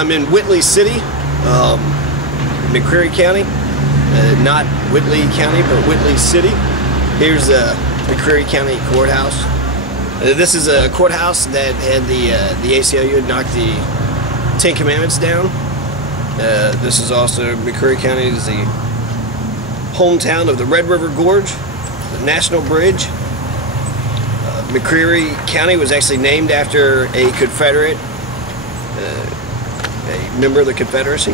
I'm in Whitley City, McCreary County, not Whitley County, but Whitley City. Here's McCreary County Courthouse. This is a courthouse that had the ACLU had knocked the Ten Commandments down. This is also McCreary County is the hometown of the Red River Gorge, the National Bridge. McCreary County was actually named after a Confederate, a member of the Confederacy.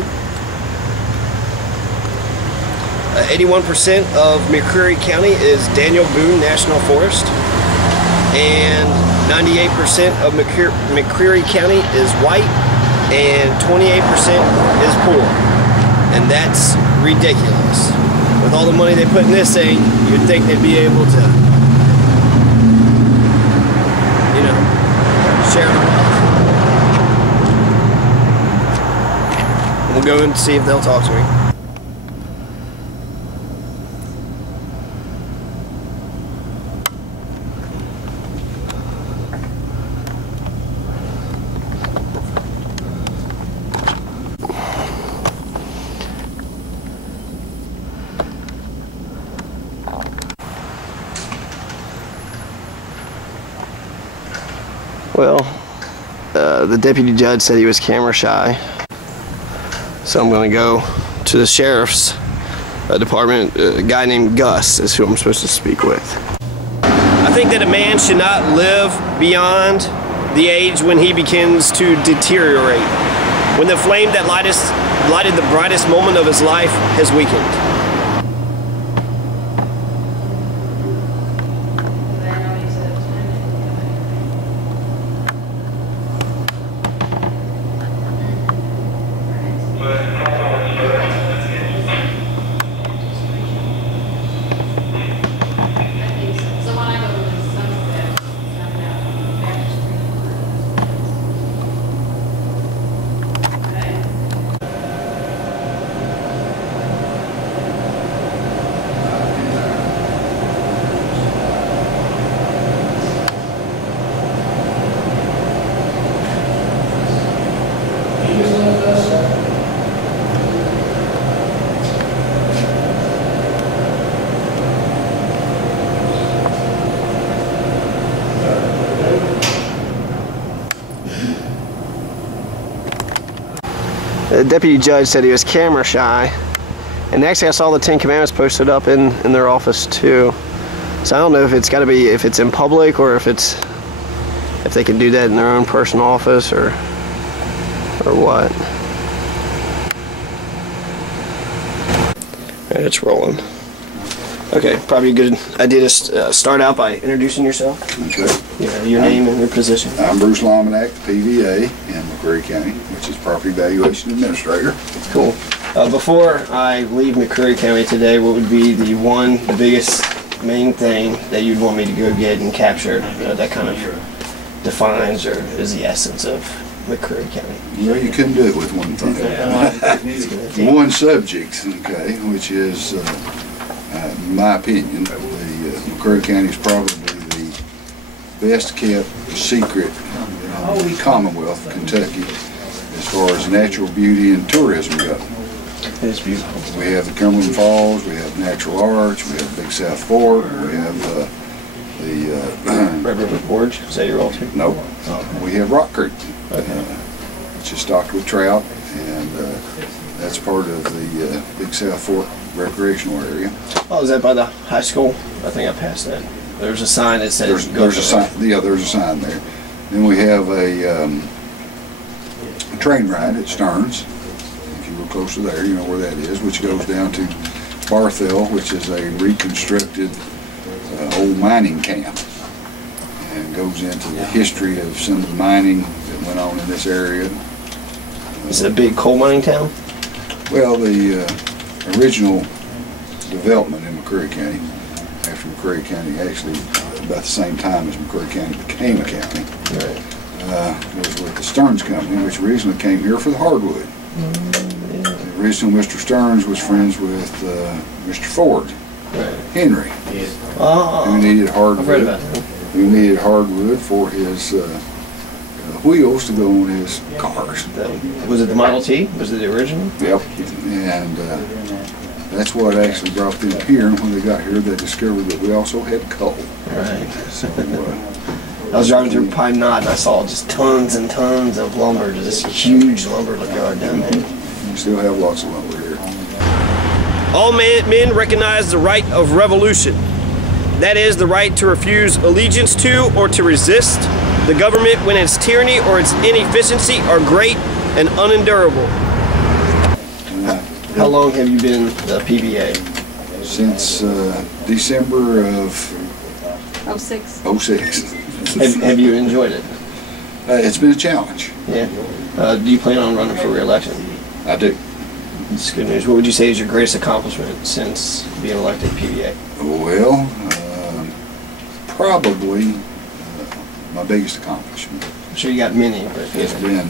81% of McCreary County is Daniel Boone National Forest, and 98% of McCreary County is white, and 28% is poor, and that's ridiculous. With all the money they put in this thing, you'd think they'd be able to, you know, share the wealth. We'll go and see if they'll talk to me. Well, the deputy judge said he was camera shy, so I'm going to go to the sheriff's department. A guy named Gus is who I'm supposed to speak with. I think that a man should not live beyond the age when he begins to deteriorate, when the flame that lighted the brightest moment of his life has weakened. The deputy judge said he was camera shy, and actually I saw the Ten Commandments posted up in their office too. So I don't know if it's got to be, if it's in public, or if they can do that in their own personal office, or what. Alright, it's rolling. Okay, probably a good idea to start out by introducing yourself. Okay. Yeah, your name and your position. I'm Bruce Lominack, PVA in McCreary County, which is Property Valuation Administrator. Cool. Before I leave McCreary County today, what would be the biggest main thing that you'd want me to go get and capture that kind of defines or is the essence of McCreary County? Well, you couldn't do it with one thing. One subject, okay, which is, in my opinion, McCreary County is probably the best kept secret in the Commonwealth of Kentucky as far as natural beauty and tourism go. It's beautiful. We have the Cumberland Falls, we have Natural Arch, we have Big South Fork, we have the Red River Gorge. Is that your all too? No, we have Rock Creek, Okay. which is stocked with trout, and that's part of the Big South Fork recreational area. Oh, is that by the high school? I think I passed that. There's a sign that says There's a sign. Yeah, there's a sign there. Then we have a train ride at Stearns. If you were close to there, you know where that is, which goes down to Barthel, which is a reconstructed old mining camp, and goes into the history of some of the mining that went on in this area. Is it a big coal mining town? Well, the original development in McCreary County, after McCreary County actually, about the same time as McCreary County became a county, Right. Was with the Stearns Company, which originally came here for the hardwood. The original Mr. Stearns was friends with Mr. Ford, Right. Henry, Oh, who needed hardwood. I've read about that. Who needed hardwood for his wheels to go on his cars. Was it the Model T? Was it the original? Yep. And that's what actually brought them here. And when they got here, they discovered that we also had coal. Right. So, I was driving through Pine Knot and I saw just tons and tons of lumber, just this huge lumber yard down there. we still have lots of lumber here. All men recognize the right of revolution. That is, the right to refuse allegiance to or to resist the government when its tyranny or its inefficiency are great and unendurable. How long have you been the PBA? Since December of 06. 06. Have you enjoyed it? It's been a challenge. Yeah. Do you plan on running for re-election? I do. That's good news. What would you say is your greatest accomplishment since being elected PBA? Well, probably my biggest accomplishment. I'm sure you got many, but It's been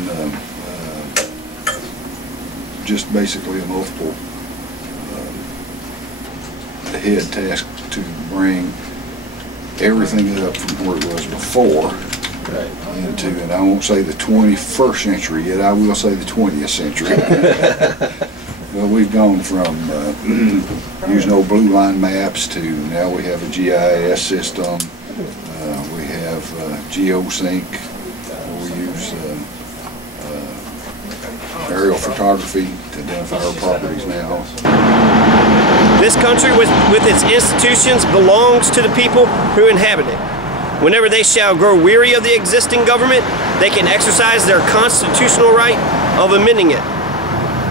just basically a multiple head task to bring everything up from where it was before right. into, and I won't say the 21st century yet, I will say the 20th century. Well, we've gone from using old blue line maps to now we have a GIS system. We have GeoSync. We use aerial photography to identify our properties now. This country with its institutions belongs to the people who inhabit it. Whenever they shall grow weary of the existing government, they can exercise their constitutional right of amending it,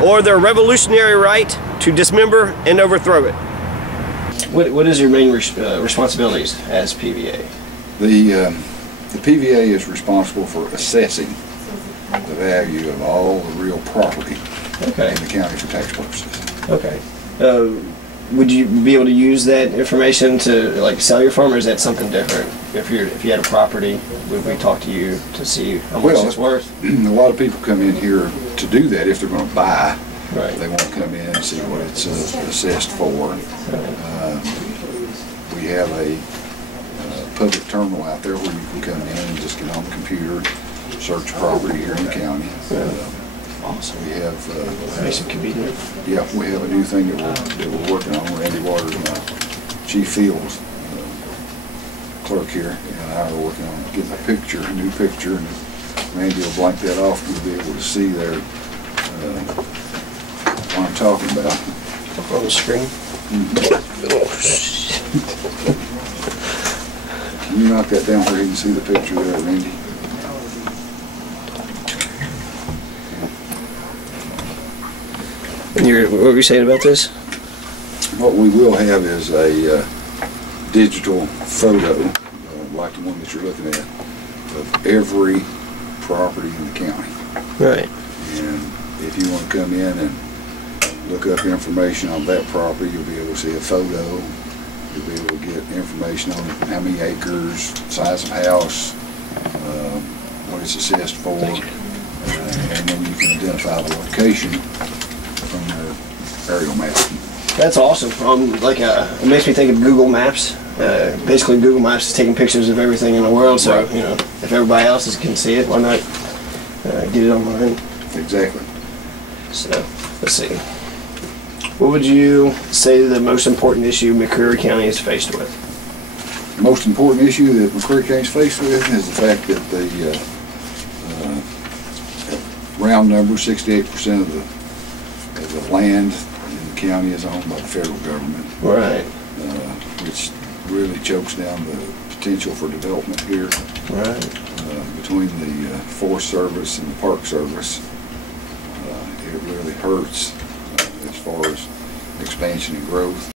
or their revolutionary right to dismember and overthrow it. What is your main responsibilities as PBA? The PVA is responsible for assessing the value of all the real property Okay. in the county for tax purposes. Okay. Would you be able to use that information to like sell your farm, or is that something different? If you had a property, would we talk to you to see how much it's worth? A lot of people come in here to do that if they're going to buy. Right. They want to come in and see what it's assessed for. We have a public terminal out there where you can come in and just get on the computer, search property here in the county. Awesome. We have Makes it convenient. yeah, we have a new thing that we're working on. Randy Waters and Chief Fields, clerk here, and I are working on getting a new picture, and Randy will blank that off. You'll be able to see there what I'm talking about. Up on the screen. Can you knock that down where you can see the picture there, Randy? And what were you saying about this? What we will have is a digital photo, like the one that you're looking at, of every property in the county. Right. And if you want to come in and look up information on that property, you'll be able to see a photo. You'll be able to get information on how many acres, size of house, what it's assessed for, and then you can identify the location from your aerial map. That's awesome. It makes me think of Google Maps. Basically, Google Maps is taking pictures of everything in the world. So, Right. if everybody else can see it, why not get it online? Exactly. So, let's see. What would you say the most important issue McCreary County is faced with? The most important issue that McCreary County is faced with is the fact that the round number, 68% of the land in the county is owned by the federal government. Right. Which really chokes down the potential for development here. Right. Between the Forest Service and the Park Service, it really hurts as far as expansion and growth.